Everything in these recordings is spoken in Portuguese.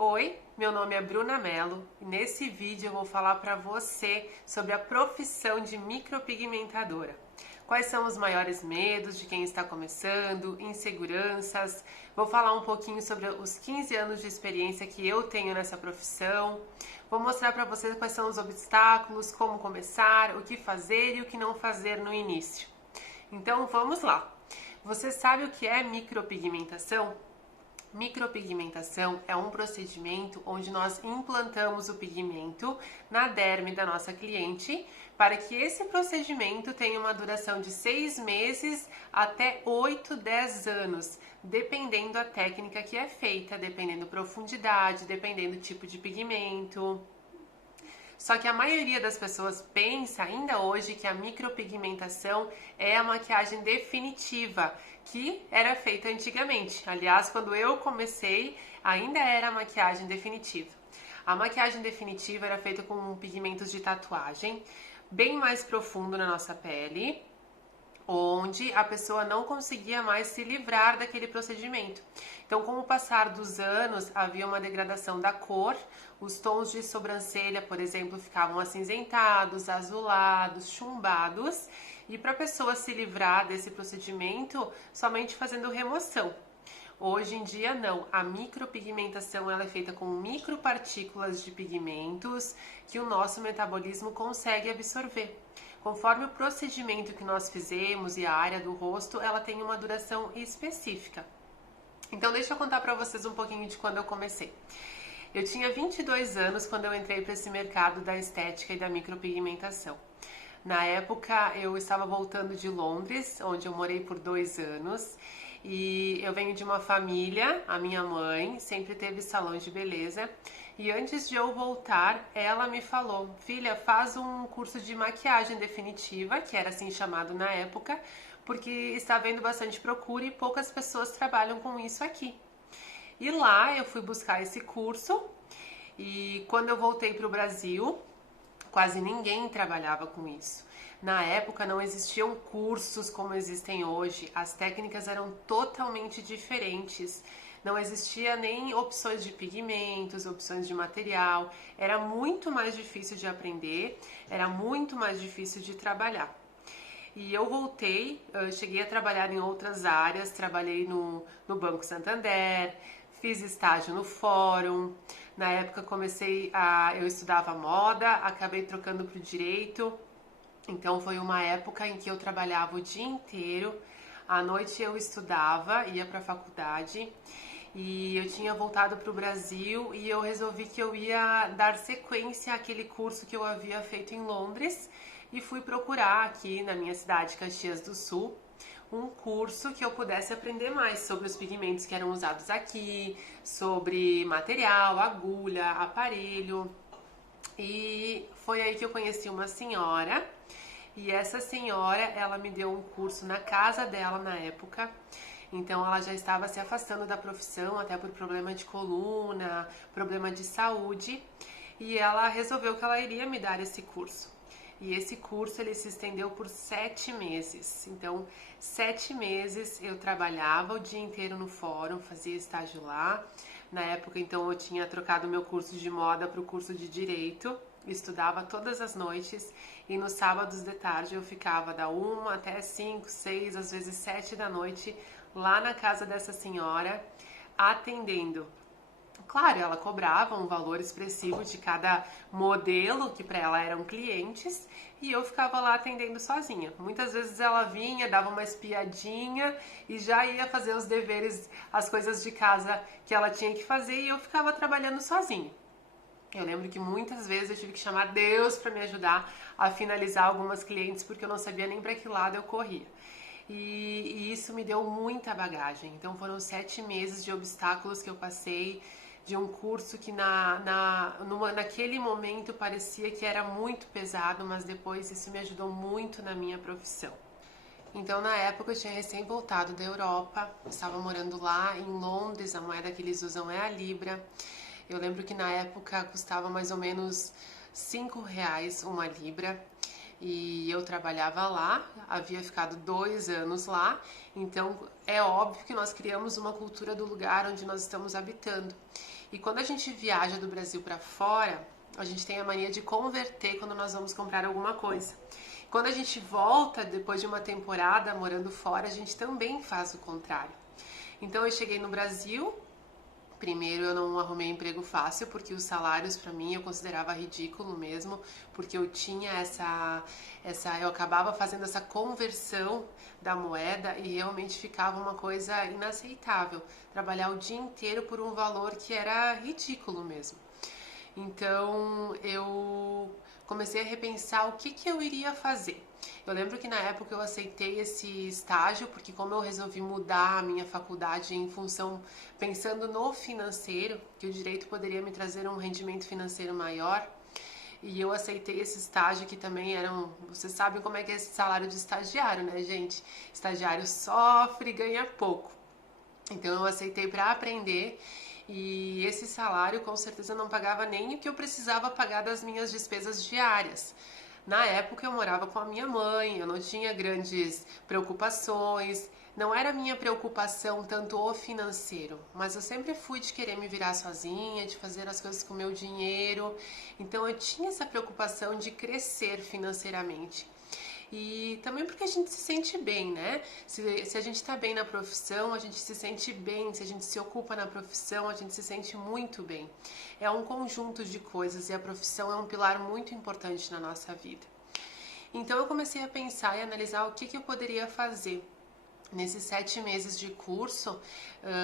Oi, meu nome é Bruna Mello e nesse vídeo eu vou falar para você sobre a profissão de micropigmentadora. Quais são os maiores medos de quem está começando, inseguranças. Vou falar um pouquinho sobre os 15 anos de experiência que eu tenho nessa profissão. Vou mostrar para vocês quais são os obstáculos, como começar, o que fazer e o que não fazer no início. Então vamos lá. Você sabe o que é micropigmentação? Micropigmentação é um procedimento onde nós implantamos o pigmento na derme da nossa cliente para que esse procedimento tenha uma duração de 6 meses até 8, 10 anos, dependendo da técnica que é feita, dependendo da profundidade, dependendo do tipo de pigmento. Só que a maioria das pessoas pensa ainda hoje que a micropigmentação é a maquiagem definitiva, que era feita antigamente. Aliás, quando eu comecei, ainda era a maquiagem definitiva. A maquiagem definitiva era feita com pigmentos de tatuagem, bem mais profundo na nossa pele, onde a pessoa não conseguia mais se livrar daquele procedimento. Então, com o passar dos anos, havia uma degradação da cor, os tons de sobrancelha, por exemplo, ficavam acinzentados, azulados, chumbados, e para a pessoa se livrar desse procedimento, somente fazendo remoção. Hoje em dia não, a micropigmentação ela é feita com micropartículas de pigmentos que o nosso metabolismo consegue absorver. Conforme o procedimento que nós fizemos e a área do rosto, ela tem uma duração específica. Então deixa eu contar para vocês um pouquinho de quando eu comecei. Eu tinha 22 anos quando eu entrei para esse mercado da estética e da micropigmentação. Na época eu estava voltando de Londres, onde eu morei por 2 anos, e eu venho de uma família, a minha mãe sempre teve salão de beleza, e antes de eu voltar, ela me falou: filha, faz um curso de maquiagem definitiva, que era assim chamado na época, porque está havendo bastante procura e poucas pessoas trabalham com isso aqui. E lá eu fui buscar esse curso, e quando eu voltei para o Brasil, quase ninguém trabalhava com isso. Na época não existiam cursos como existem hoje, as técnicas eram totalmente diferentes. Não existia nem opções de pigmentos, opções de material, era muito mais difícil de aprender, era muito mais difícil de trabalhar. E eu voltei, cheguei a trabalhar em outras áreas, trabalhei no Banco Santander, fiz estágio no Fórum. Na época eu estudava moda, acabei trocando para o direito. Então foi uma época em que eu trabalhava o dia inteiro, à noite eu estudava, ia para a faculdade e eu tinha voltado para o Brasil e eu resolvi que eu ia dar sequência àquele curso que eu havia feito em Londres e fui procurar aqui na minha cidade, Caxias do Sul, um curso que eu pudesse aprender mais sobre os pigmentos que eram usados aqui, sobre material, agulha, aparelho. E foi aí que eu conheci uma senhora, e essa senhora, ela me deu um curso na casa dela na época. Então ela já estava se afastando da profissão, até por problema de coluna, problema de saúde, e ela resolveu que ela iria me dar esse curso. E esse curso ele se estendeu por 7 meses. Então, 7 meses eu trabalhava o dia inteiro no fórum, fazia estágio lá. Na época, então, eu tinha trocado meu curso de moda para o curso de direito. Estudava todas as noites e nos sábados de tarde eu ficava da 1 até 5, 6, às vezes 7 da noite lá na casa dessa senhora atendendo. Claro, ela cobrava um valor expressivo de cada modelo, que para ela eram clientes, e eu ficava lá atendendo sozinha. Muitas vezes ela vinha, dava uma espiadinha e já ia fazer os deveres, as coisas de casa que ela tinha que fazer, e eu ficava trabalhando sozinha. Eu lembro que muitas vezes eu tive que chamar Deus para me ajudar a finalizar algumas clientes, porque eu não sabia nem para que lado eu corria. E isso me deu muita bagagem. Então foram 7 meses de obstáculos que eu passei, de um curso que naquele momento parecia que era muito pesado, mas depois isso me ajudou muito na minha profissão. Então, na época, eu tinha recém voltado da Europa, estava morando lá em Londres, a moeda que eles usam é a Libra. Eu lembro que na época custava mais ou menos R$ 5 uma Libra. E eu trabalhava lá, havia ficado 2 anos lá, então é óbvio que nós criamos uma cultura do lugar onde nós estamos habitando. E quando a gente viaja do Brasil para fora, a gente tem a mania de converter quando nós vamos comprar alguma coisa. Quando a gente volta depois de uma temporada morando fora, a gente também faz o contrário. Então eu cheguei no Brasil. Primeiro, eu não arrumei emprego fácil, porque os salários para mim eu considerava ridículo mesmo, porque eu tinha eu acabava fazendo essa conversão da moeda e realmente ficava uma coisa inaceitável, trabalhar o dia inteiro por um valor que era ridículo mesmo. Então, eu comecei a repensar o que eu iria fazer. Eu lembro que na época eu aceitei esse estágio, porque como eu resolvi mudar a minha faculdade em função, pensando no financeiro, que o direito poderia me trazer um rendimento financeiro maior, e eu aceitei esse estágio que também vocês sabem como é que é esse salário de estagiário, né, gente? Estagiário sofre e ganha pouco. Então eu aceitei para aprender e esse salário com certeza não pagava nem o que eu precisava pagar das minhas despesas diárias. Na época eu morava com a minha mãe, eu não tinha grandes preocupações, não era minha preocupação tanto o financeiro, mas eu sempre fui de querer me virar sozinha, de fazer as coisas com o meu dinheiro, então eu tinha essa preocupação de crescer financeiramente. E também porque a gente se sente bem, né? Se a gente tá bem na profissão, a gente se sente bem. Se a gente se ocupa na profissão, a gente se sente muito bem. É um conjunto de coisas e a profissão é um pilar muito importante na nossa vida. Então eu comecei a pensar e analisar o que eu poderia fazer. Nesses 7 meses de curso,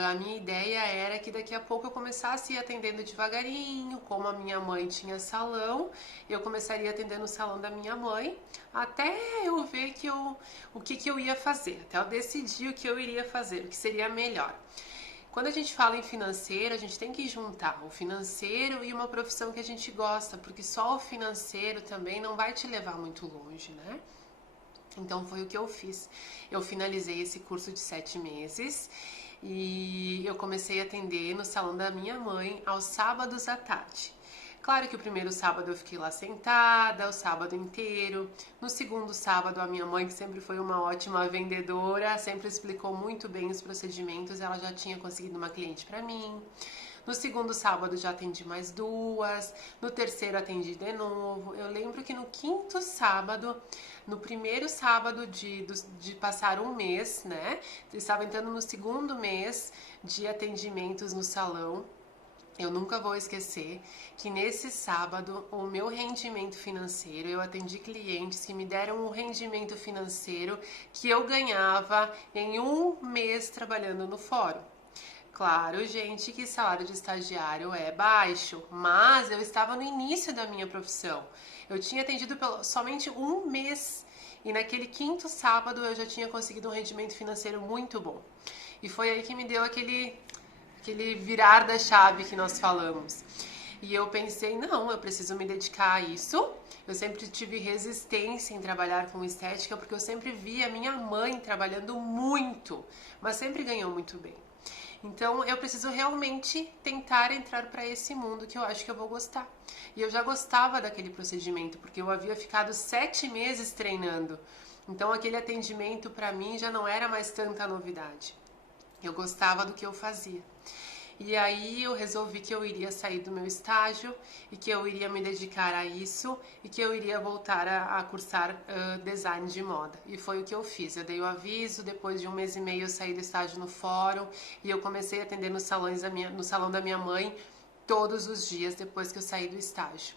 a minha ideia era que daqui a pouco eu começasse a ir atendendo devagarinho, como a minha mãe tinha salão, eu começaria atendendo o salão da minha mãe, até eu ver o que eu ia fazer, até eu decidir o que eu iria fazer, o que seria melhor. Quando a gente fala em financeiro, a gente tem que juntar o financeiro e uma profissão que a gente gosta, porque só o financeiro também não vai te levar muito longe, né? Então foi o que eu fiz. Eu finalizei esse curso de 7 meses e eu comecei a atender no salão da minha mãe aos sábados à tarde. Claro que o primeiro sábado eu fiquei lá sentada, o sábado inteiro. No segundo sábado, a minha mãe, que sempre foi uma ótima vendedora, sempre explicou muito bem os procedimentos, ela já tinha conseguido uma cliente para mim. No segundo sábado já atendi mais 2, no terceiro atendi de novo. Eu lembro que no quinto sábado, no primeiro sábado de passar um mês, né? Eu estava entrando no segundo mês de atendimentos no salão. Eu nunca vou esquecer que nesse sábado o meu rendimento financeiro, eu atendi clientes que me deram um rendimento financeiro que eu ganhava em um mês trabalhando no fórum. Claro, gente, que salário de estagiário é baixo, mas eu estava no início da minha profissão. Eu tinha atendido somente um mês e naquele quinto sábado eu já tinha conseguido um rendimento financeiro muito bom. E foi aí que me deu aquele virar da chave que nós falamos. E eu pensei, não, eu preciso me dedicar a isso. Eu sempre tive resistência em trabalhar com estética porque eu sempre via minha mãe trabalhando muito, mas sempre ganhou muito bem. Então eu preciso realmente tentar entrar para esse mundo que eu acho que eu vou gostar. E eu já gostava daquele procedimento, porque eu havia ficado 7 meses treinando. Então aquele atendimento para mim já não era mais tanta novidade. Eu gostava do que eu fazia. E aí eu resolvi que eu iria sair do meu estágio e que eu iria me dedicar a isso e que eu iria voltar a cursar design de moda. E foi o que eu fiz. Eu dei o aviso, depois de um mês e meio eu saí do estágio no fórum e eu comecei a atender no salão da minha mãe todos os dias depois que eu saí do estágio.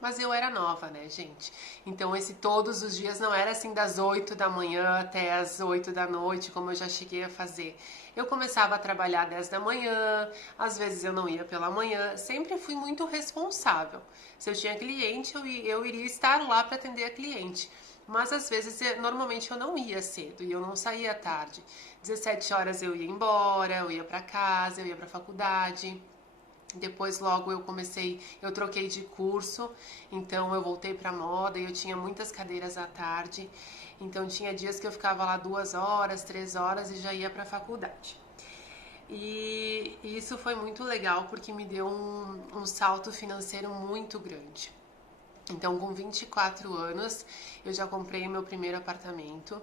Mas eu era nova, né, gente? Então esse todos os dias não era assim das 8 da manhã até as 8 da noite, como eu já cheguei a fazer. Eu começava a trabalhar 10 da manhã, às vezes eu não ia pela manhã, sempre fui muito responsável. Se eu tinha cliente, eu iria estar lá para atender a cliente. Mas às vezes, normalmente eu não ia cedo e eu não saía tarde. 17 horas eu ia embora, eu ia para casa, eu ia para faculdade. Depois logo eu troquei de curso, então eu voltei para moda e eu tinha muitas cadeiras à tarde. Então tinha dias que eu ficava lá 2 horas, 3 horas e já ia para a faculdade. E isso foi muito legal porque me deu um salto financeiro muito grande. Então com 24 anos eu já comprei o meu primeiro apartamento.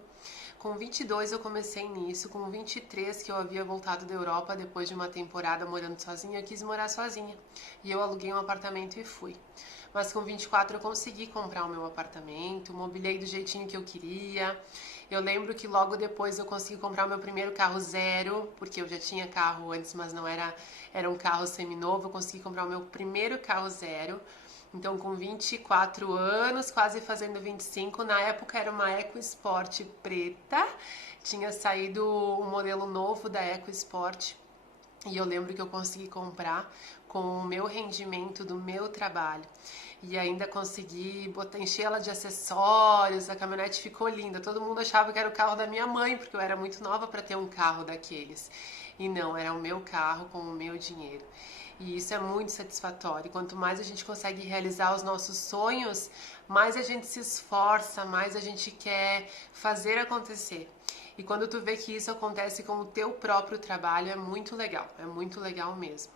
Com 22 eu comecei nisso, com 23 que eu havia voltado da Europa depois de uma temporada morando sozinha, eu quis morar sozinha. E eu aluguei um apartamento e fui. Mas com 24 eu consegui comprar o meu apartamento, mobilei do jeitinho que eu queria. Eu lembro que logo depois eu consegui comprar o meu primeiro carro zero, porque eu já tinha carro antes, mas não era um carro seminovo. Eu consegui comprar o meu primeiro carro zero. Então, com 24 anos, quase fazendo 25, na época era uma EcoSport preta, tinha saído o modelo novo da EcoSport e eu lembro que eu consegui comprar com o meu rendimento do meu trabalho. E ainda consegui encher ela de acessórios, a caminhonete ficou linda. Todo mundo achava que era o carro da minha mãe, porque eu era muito nova para ter um carro daqueles. E não, era o meu carro com o meu dinheiro. E isso é muito satisfatório. Quanto mais a gente consegue realizar os nossos sonhos, mais a gente se esforça, mais a gente quer fazer acontecer. E quando tu vê que isso acontece com o teu próprio trabalho, é muito legal mesmo.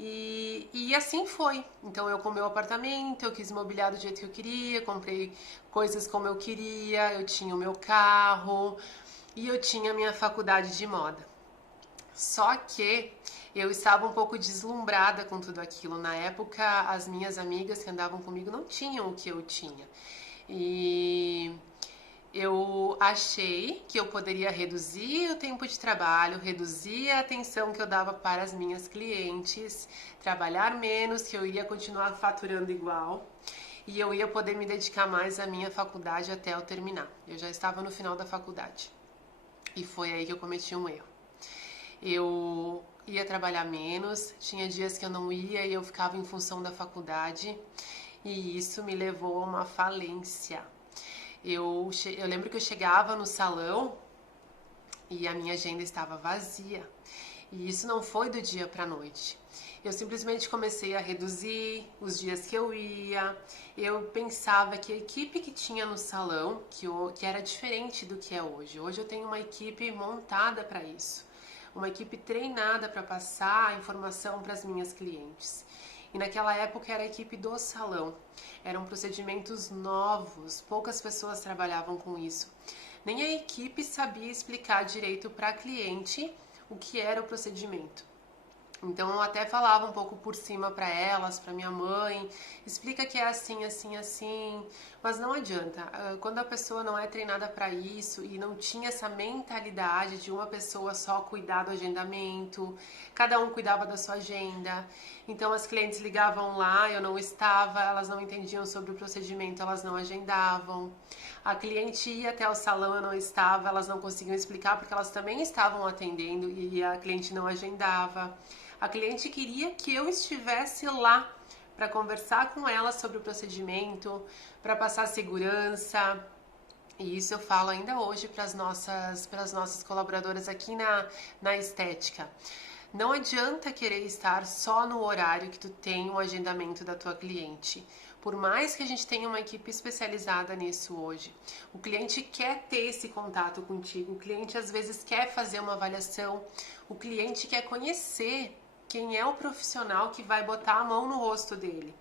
E assim foi. Então eu com o meu apartamento, eu quis mobiliar do jeito que eu queria, comprei coisas como eu queria, eu tinha o meu carro e eu tinha a minha faculdade de moda. Só que eu estava um pouco deslumbrada com tudo aquilo. Na época, as minhas amigas que andavam comigo não tinham o que eu tinha. E eu achei que eu poderia reduzir o tempo de trabalho, reduzir a atenção que eu dava para as minhas clientes, trabalhar menos, que eu iria continuar faturando igual e eu ia poder me dedicar mais à minha faculdade até eu terminar. Eu já estava no final da faculdade e foi aí que eu cometi um erro. Eu ia trabalhar menos, tinha dias que eu não ia e eu ficava em função da faculdade e isso me levou a uma falência. Eu lembro que eu chegava no salão e a minha agenda estava vazia. E isso não foi do dia para a noite. Eu simplesmente comecei a reduzir os dias que eu ia. Eu pensava que a equipe que tinha no salão, que era diferente do que é hoje. Hoje eu tenho uma equipe montada para isso. Uma equipe treinada para passar a informação para as minhas clientes. E naquela época era a equipe do salão. Eram procedimentos novos, poucas pessoas trabalhavam com isso. Nem a equipe sabia explicar direito para a cliente o que era o procedimento. Então eu até falava um pouco por cima para elas, para minha mãe, explica que é assim, assim, assim, mas não adianta. Quando a pessoa não é treinada para isso e não tinha essa mentalidade de uma pessoa só cuidar do agendamento, cada um cuidava da sua agenda. Então as clientes ligavam lá, eu não estava, elas não entendiam sobre o procedimento, elas não agendavam. A cliente ia até o salão, eu não estava, elas não conseguiam explicar porque elas também estavam atendendo e a cliente não agendava. A cliente queria que eu estivesse lá para conversar com ela sobre o procedimento, para passar segurança. E isso eu falo ainda hoje para as nossas colaboradoras aqui na estética. Não adianta querer estar só no horário que tu tem o agendamento da tua cliente. Por mais que a gente tenha uma equipe especializada nisso hoje, o cliente quer ter esse contato contigo, o cliente às vezes quer fazer uma avaliação, o cliente quer conhecer quem é o profissional que vai botar a mão no rosto dele.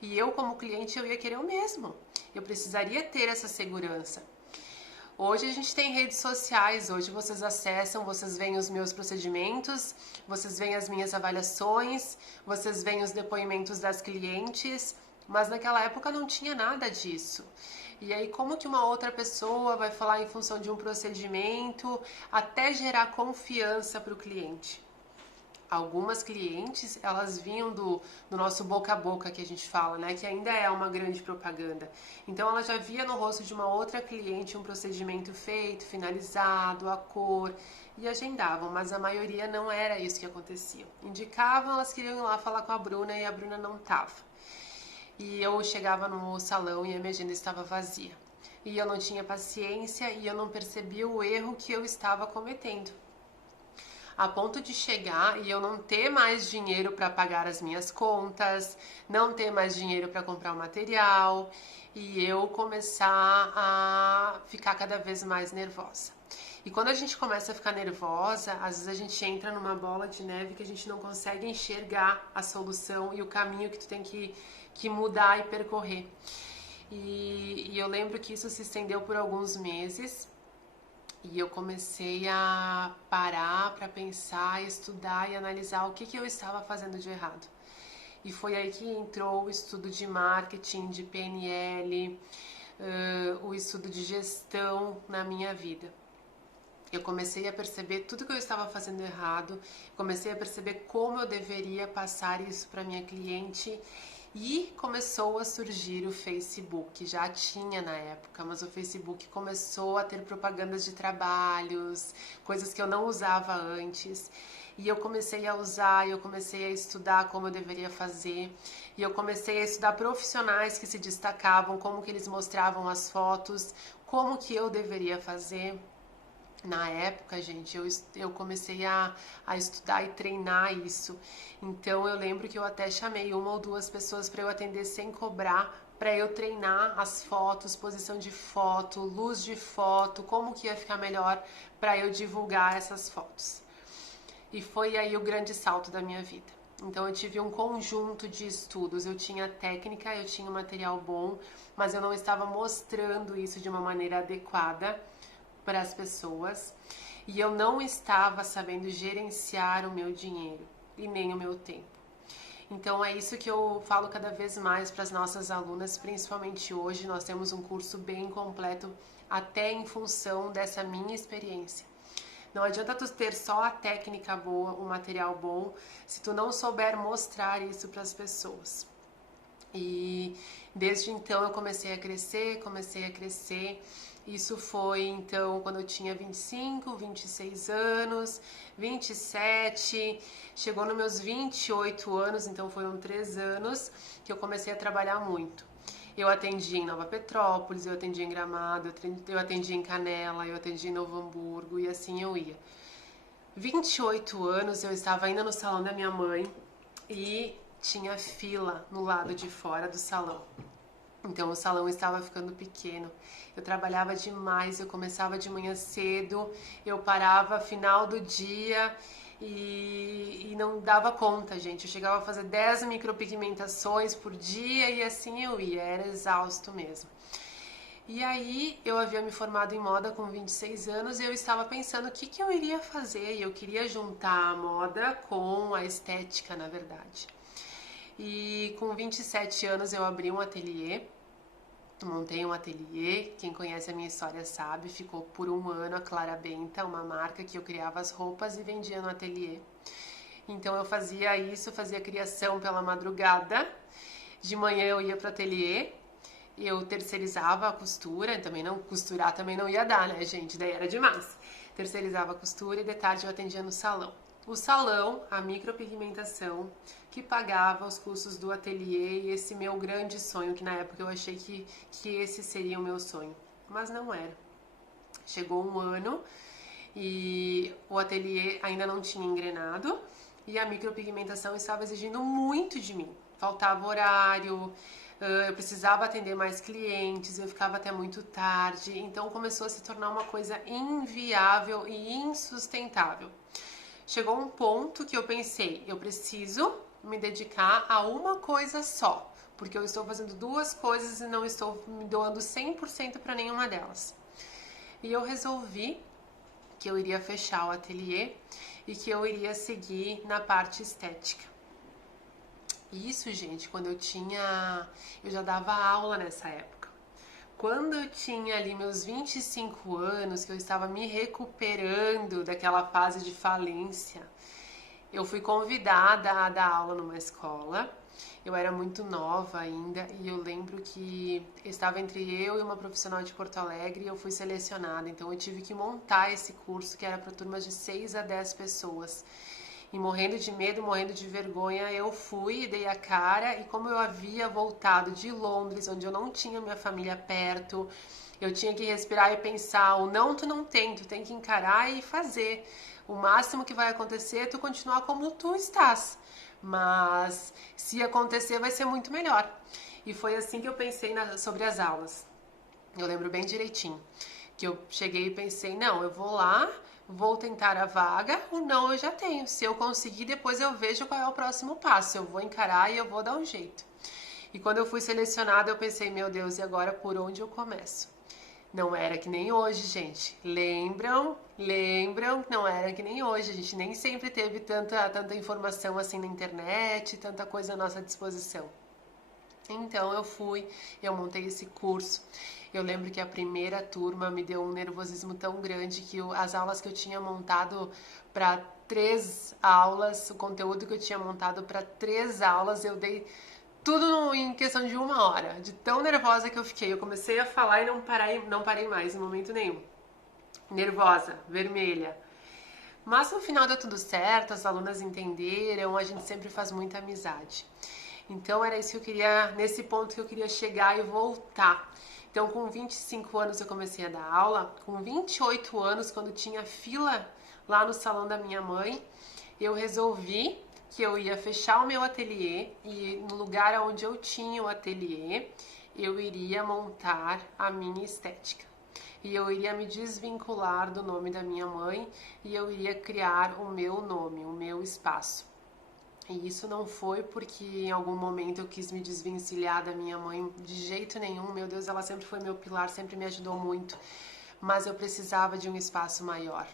E eu, como cliente, eu ia querer o mesmo. Eu precisaria ter essa segurança. Hoje a gente tem redes sociais, hoje vocês acessam, vocês veem os meus procedimentos, vocês veem as minhas avaliações, vocês veem os depoimentos das clientes, mas naquela época não tinha nada disso. E aí como que uma outra pessoa vai falar em função de um procedimento até gerar confiança para o cliente? Algumas clientes, elas vinham do nosso boca a boca que a gente fala, né? Que ainda é uma grande propaganda. Então ela já via no rosto de uma outra cliente um procedimento feito, finalizado, a cor e agendavam, mas a maioria não era isso que acontecia. Indicavam, elas queriam ir lá falar com a Bruna e a Bruna não estava. E eu chegava no salão e a minha agenda estava vazia. E eu não tinha paciência e eu não percebia o erro que eu estava cometendo. A ponto de chegar e eu não ter mais dinheiro para pagar as minhas contas, não ter mais dinheiro para comprar o material e eu começar a ficar cada vez mais nervosa. E quando a gente começa a ficar nervosa, às vezes a gente entra numa bola de neve que a gente não consegue enxergar a solução e o caminho que tu tem que mudar e percorrer. E eu lembro que isso se estendeu por alguns meses. E eu comecei a parar para pensar, estudar e analisar o que eu estava fazendo de errado. E foi aí que entrou o estudo de marketing, de PNL, o estudo de gestão na minha vida. Eu comecei a perceber tudo que eu estava fazendo errado, comecei a perceber como eu deveria passar isso para minha cliente e começou a surgir o Facebook. Já tinha na época, mas o Facebook começou a ter propagandas de trabalhos, coisas que eu não usava antes. E eu comecei a usar, eu comecei a estudar como eu deveria fazer. E eu comecei a estudar profissionais que se destacavam, como que eles mostravam as fotos, como que eu deveria fazer. Na época, gente, eu comecei a estudar e treinar isso. Então eu lembro que eu até chamei uma ou duas pessoas para eu atender sem cobrar, para eu treinar as fotos, posição de foto, luz de foto, como que ia ficar melhor para eu divulgar essas fotos. E foi aí o grande salto da minha vida. Então eu tive um conjunto de estudos, eu tinha técnica, eu tinha material bom, mas eu não estava mostrando isso de uma maneira adequada para as pessoas e eu não estava sabendo gerenciar o meu dinheiro e nem o meu tempo. Então é isso que eu falo cada vez mais para as nossas alunas, principalmente hoje. Nós temos um curso bem completo até em função dessa minha experiência. Não adianta tu ter só a técnica boa, o material bom, se tu não souber mostrar isso para as pessoas. E desde então eu comecei a crescer. Isso foi então quando eu tinha 25, 26 anos, 27, chegou nos meus 28 anos, então foram 3 anos que eu comecei a trabalhar muito. Eu atendi em Nova Petrópolis, eu atendi em Gramado, eu atendi em Canela, eu atendi em Novo Hamburgo e assim eu ia. 28 anos eu estava ainda no salão da minha mãe e tinha fila no lado de fora do salão. Então o salão estava ficando pequeno. Eu trabalhava demais, eu começava de manhã cedo, eu parava final do dia e não dava conta, gente. Eu chegava a fazer 10 micropigmentações por dia e assim eu ia, era exausto mesmo. E aí eu havia me formado em moda com 26 anos e eu estava pensando o que eu iria fazer. E eu queria juntar a moda com a estética, na verdade. E com 27 anos eu abri um ateliê, montei um ateliê, quem conhece a minha história sabe, ficou por um ano a Clara Benta, uma marca que eu criava as roupas e vendia no ateliê. Então eu fazia isso, fazia criação pela madrugada, de manhã eu ia pro ateliê, eu terceirizava a costura, também não costurar também não ia dar, né, gente? Daí era demais. Terceirizava a costura e de tarde eu atendia no salão. O salão, a micropigmentação, que pagava os custos do ateliê e esse meu grande sonho, que na época eu achei que esse seria o meu sonho, mas não era. Chegou um ano e o ateliê ainda não tinha engrenado e a micropigmentação estava exigindo muito de mim. Faltava horário, eu precisava atender mais clientes, eu ficava até muito tarde, então começou a se tornar uma coisa inviável e insustentável. Chegou um ponto que eu pensei, eu preciso me dedicar a uma coisa só, porque eu estou fazendo duas coisas e não estou me doando 100% para nenhuma delas. E eu resolvi que eu iria fechar o ateliê e que eu iria seguir na parte estética. Isso, gente, quando eu já dava aula nessa época. Quando eu tinha ali meus 25 anos, que eu estava me recuperando daquela fase de falência, eu fui convidada a dar aula numa escola. Eu era muito nova ainda e eu lembro que estava entre eu e uma profissional de Porto Alegre e eu fui selecionada. Então eu tive que montar esse curso que era para turmas de 6 a 10 pessoas. E morrendo de medo, morrendo de vergonha, eu fui e dei a cara. E como eu havia voltado de Londres, onde eu não tinha minha família perto, eu tinha que respirar e pensar, o não tu não tem, tu tem que encarar e fazer. O máximo que vai acontecer é tu continuar como tu estás. Mas se acontecer vai ser muito melhor. E foi assim que eu pensei sobre as aulas. Eu lembro bem direitinho. Que eu cheguei e pensei, não, eu vou lá, vou tentar a vaga, o não eu já tenho. Se eu conseguir, depois eu vejo qual é o próximo passo. Eu vou encarar e eu vou dar um jeito. E quando eu fui selecionada, eu pensei, meu Deus, e agora por onde eu começo? Não era que nem hoje, gente. Lembram? Lembram? Não era que nem hoje. A gente nem sempre teve tanta informação assim na internet, tanta coisa à nossa disposição. Então eu montei esse curso. Eu lembro que a primeira turma me deu um nervosismo tão grande que as aulas que eu tinha montado para 3 aulas, o conteúdo que eu tinha montado para 3 aulas, eu dei tudo em questão de 1 hora, de tão nervosa que eu fiquei. Eu comecei a falar e não parei mais em momento nenhum. Nervosa, vermelha. Mas no final deu tudo certo, as alunas entenderam, a gente sempre faz muita amizade. Então era isso que eu queria, nesse ponto que eu queria chegar e voltar. Então com 25 anos eu comecei a dar aula, com 28 anos, quando tinha fila lá no salão da minha mãe, eu resolvi que eu ia fechar o meu ateliê e no lugar onde eu tinha o ateliê, eu iria montar a minha estética. E eu iria me desvincular do nome da minha mãe e eu iria criar o meu nome, o meu espaço. E isso não foi porque em algum momento eu quis me desvencilhar da minha mãe, de jeito nenhum. Meu Deus, ela sempre foi meu pilar, sempre me ajudou muito. Mas eu precisava de um espaço maior.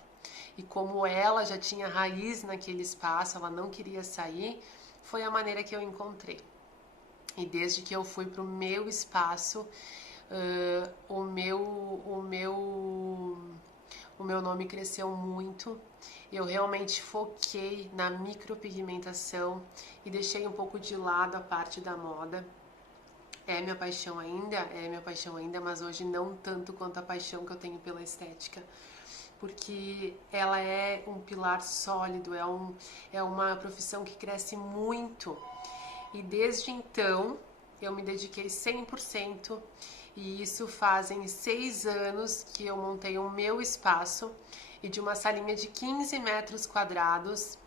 E como ela já tinha raiz naquele espaço, ela não queria sair, foi a maneira que eu encontrei. E desde que eu fui para o meu espaço, o meu nome cresceu muito. Eu realmente foquei na micropigmentação e deixei um pouco de lado a parte da moda. É minha paixão ainda, mas hoje não tanto quanto a paixão que eu tenho pela estética. Porque ela é um pilar sólido, é uma profissão que cresce muito. E desde então eu me dediquei 100%, e isso fazem 6 anos que eu montei o meu espaço, e de uma salinha de 15 metros quadrados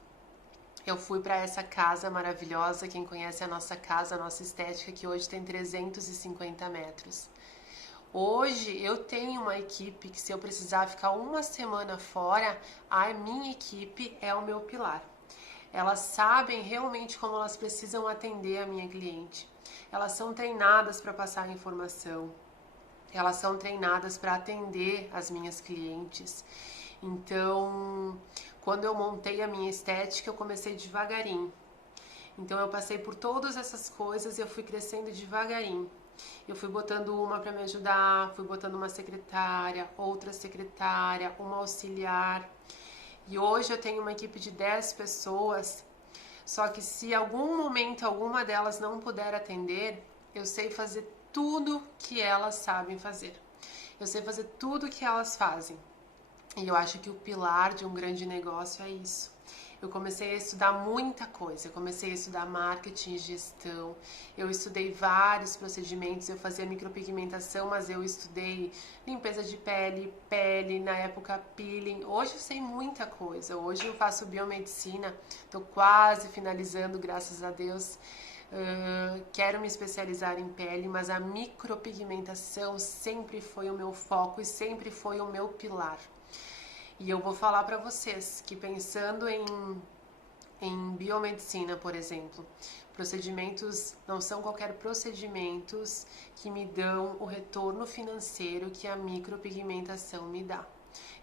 eu fui para essa casa maravilhosa. Quem conhece a nossa casa, a nossa estética, que hoje tem 350 metros. Hoje eu tenho uma equipe que, se eu precisar ficar uma semana fora, a minha equipe é o meu pilar. Elas sabem realmente como elas precisam atender a minha cliente. Elas são treinadas para passar informação. Elas são treinadas para atender as minhas clientes. Então, quando eu montei a minha estética, eu comecei devagarinho. Então, eu passei por todas essas coisas e eu fui crescendo devagarinho. Eu fui botando uma para me ajudar, fui botando uma secretária, outra secretária, uma auxiliar. E hoje eu tenho uma equipe de 10 pessoas. Só que se algum momento alguma delas não puder atender, eu sei fazer tudo que elas sabem fazer. Eu sei fazer tudo que elas fazem. E eu acho que o pilar de um grande negócio é isso. Eu comecei a estudar muita coisa. Eu comecei a estudar marketing e gestão. Eu estudei vários procedimentos. Eu fazia micropigmentação, mas eu estudei limpeza de pele, na época peeling. Hoje eu sei muita coisa. Hoje eu faço biomedicina. Estou quase finalizando, graças a Deus. Quero me especializar em pele, mas a micropigmentação sempre foi o meu foco e sempre foi o meu pilar. E eu vou falar para vocês que, pensando em biomedicina, por exemplo, procedimentos não são qualquer procedimentos que me dão o retorno financeiro que a micropigmentação me dá.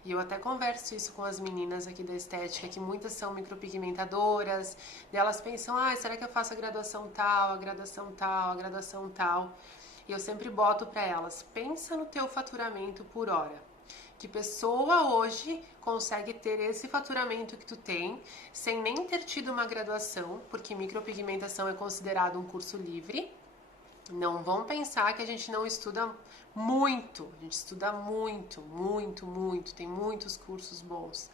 E eu até converso isso com as meninas aqui da estética, que muitas são micropigmentadoras, e elas pensam, será que eu faço a graduação tal, a graduação tal, a graduação tal? E eu sempre boto para elas, pensa no teu faturamento por hora. Que pessoa hoje consegue ter esse faturamento que tu tem sem nem ter tido uma graduação, porque micropigmentação é considerado um curso livre. Não vão pensar que a gente não estuda muito, a gente estuda muito, tem muitos cursos bons.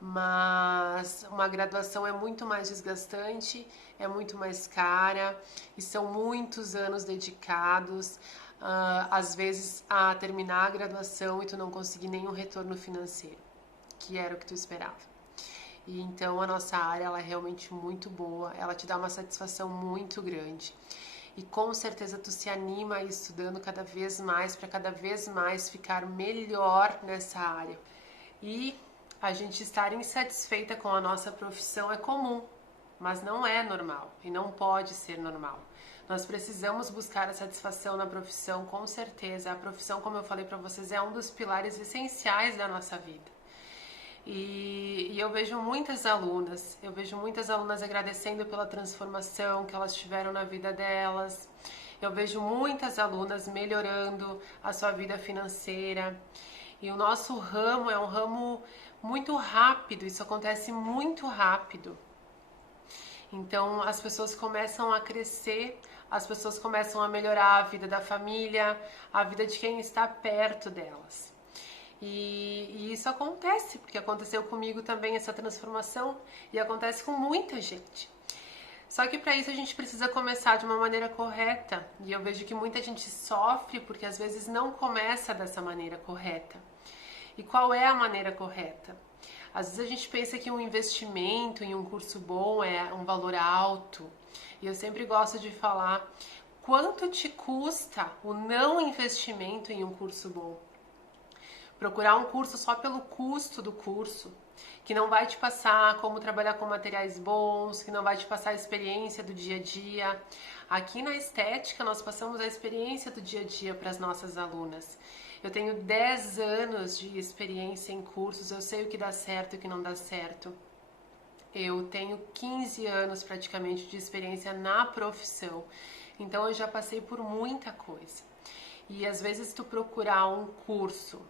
Mas uma graduação é muito mais desgastante, é muito mais cara e são muitos anos dedicados. Às vezes a terminar a graduação e tu não conseguir nenhum retorno financeiro, que era o que tu esperava. E então a nossa área, ela é realmente muito boa, ela te dá uma satisfação muito grande. E com certeza tu se anima a ir estudando cada vez mais, para cada vez mais ficar melhor nessa área. E a gente estar insatisfeita com a nossa profissão é comum. mas não é normal e não pode ser normal. Nós precisamos buscar a satisfação na profissão, com certeza. A profissão, como eu falei para vocês, é um dos pilares essenciais da nossa vida. E eu vejo muitas alunas agradecendo pela transformação que elas tiveram na vida delas. Eu vejo muitas alunas melhorando a sua vida financeira. E o nosso ramo é um ramo muito rápido, isso acontece muito rápido. Então as pessoas começam a crescer, as pessoas começam a melhorar a vida da família, a vida de quem está perto delas. E isso acontece, porque aconteceu comigo também essa transformação e acontece com muita gente. Só que para isso a gente precisa começar de uma maneira correta. E eu vejo que muita gente sofre porque às vezes não começa dessa maneira correta. E qual é a maneira correta? Às vezes a gente pensa que um investimento em um curso bom é um valor alto. E eu sempre gosto de falar quanto te custa o não investimento em um curso bom. Procurar um curso só pelo custo do curso, que não vai te passar como trabalhar com materiais bons, que não vai te passar a experiência do dia a dia. Aqui na estética nós passamos a experiência do dia a dia para as nossas alunas. Eu tenho 10 anos de experiência em cursos, eu sei o que dá certo e o que não dá certo. Eu tenho 15 anos praticamente de experiência na profissão, então eu já passei por muita coisa. E às vezes tu procurar um curso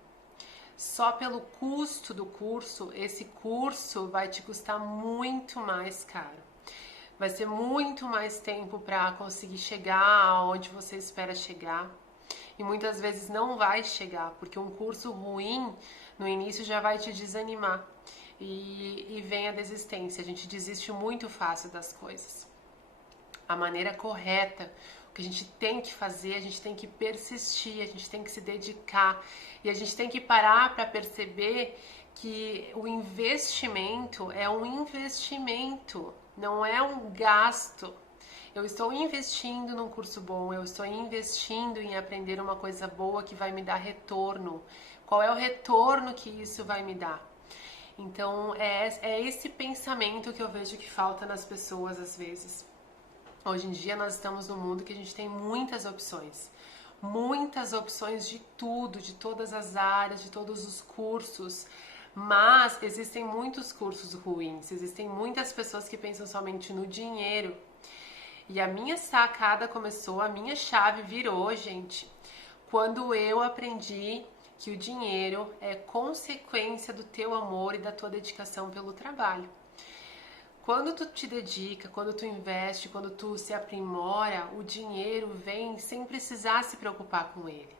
só pelo custo do curso, esse curso vai te custar muito mais caro. Vai ser muito mais tempo para conseguir chegar aonde você espera chegar. E muitas vezes não vai chegar, porque um curso ruim no início já vai te desanimar. E vem a desistência, a gente desiste muito fácil das coisas. A maneira correta, o que a gente tem que fazer, a gente tem que persistir, a gente tem que se dedicar e a gente tem que parar para perceber que o investimento é um investimento, não é um gasto. Eu estou investindo num curso bom, eu estou investindo em aprender uma coisa boa que vai me dar retorno. Qual é o retorno que isso vai me dar? Então é esse pensamento que eu vejo que falta nas pessoas às vezes. Hoje em dia nós estamos num mundo que a gente tem muitas opções de tudo, de todas as áreas, de todos os cursos, mas existem muitos cursos ruins, existem muitas pessoas que pensam somente no dinheiro. E a minha sacada começou, a minha chave virou, gente, quando eu aprendi que o dinheiro é consequência do teu amor e da tua dedicação pelo trabalho. Quando tu te dedica, quando tu investe, quando tu se aprimora, o dinheiro vem sem precisar se preocupar com ele.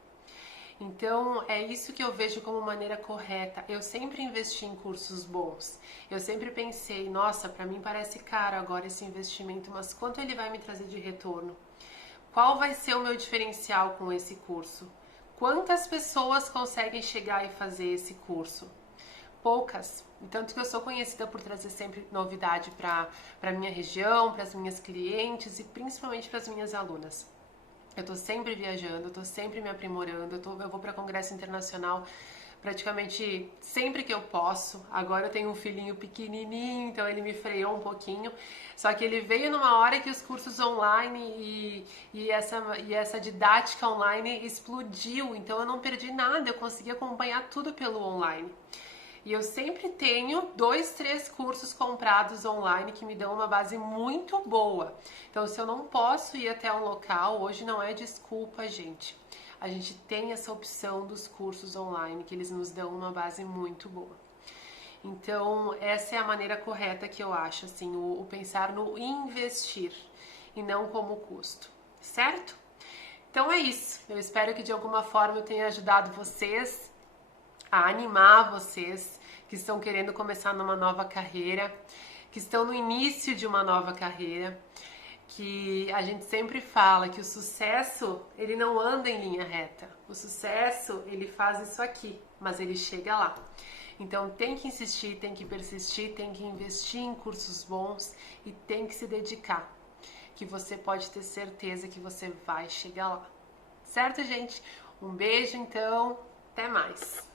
Então, é isso que eu vejo como maneira correta. Eu sempre investi em cursos bons. Eu sempre pensei, nossa, para mim parece caro agora esse investimento, mas quanto ele vai me trazer de retorno? Qual vai ser o meu diferencial com esse curso? Quantas pessoas conseguem chegar e fazer esse curso? Poucas, tanto que eu sou conhecida por trazer sempre novidade para a minha região, para as minhas clientes e principalmente para as minhas alunas. Eu tô sempre viajando, eu tô sempre me aprimorando, eu vou para congresso internacional praticamente sempre que eu posso. Agora eu tenho um filhinho pequenininho, então ele me freou um pouquinho. Só que ele veio numa hora que os cursos online e essa didática online explodiu, então eu não perdi nada, eu consegui acompanhar tudo pelo online. E eu sempre tenho 2, 3 cursos comprados online que me dão uma base muito boa. Então, se eu não posso ir até um local, hoje não é desculpa, gente. A gente tem essa opção dos cursos online, que eles nos dão uma base muito boa. Então, essa é a maneira correta que eu acho, assim, o pensar no investir e não como custo, certo? Então é isso. Eu espero que de alguma forma eu tenha ajudado vocês a animar vocês que estão querendo começar numa nova carreira, que estão no início de uma nova carreira, que a gente sempre fala que o sucesso, ele não anda em linha reta. O sucesso, ele faz isso aqui, mas ele chega lá. Então tem que insistir, tem que persistir, tem que investir em cursos bons e tem que se dedicar, que você pode ter certeza que você vai chegar lá. Certo, gente? Um beijo, então, até mais!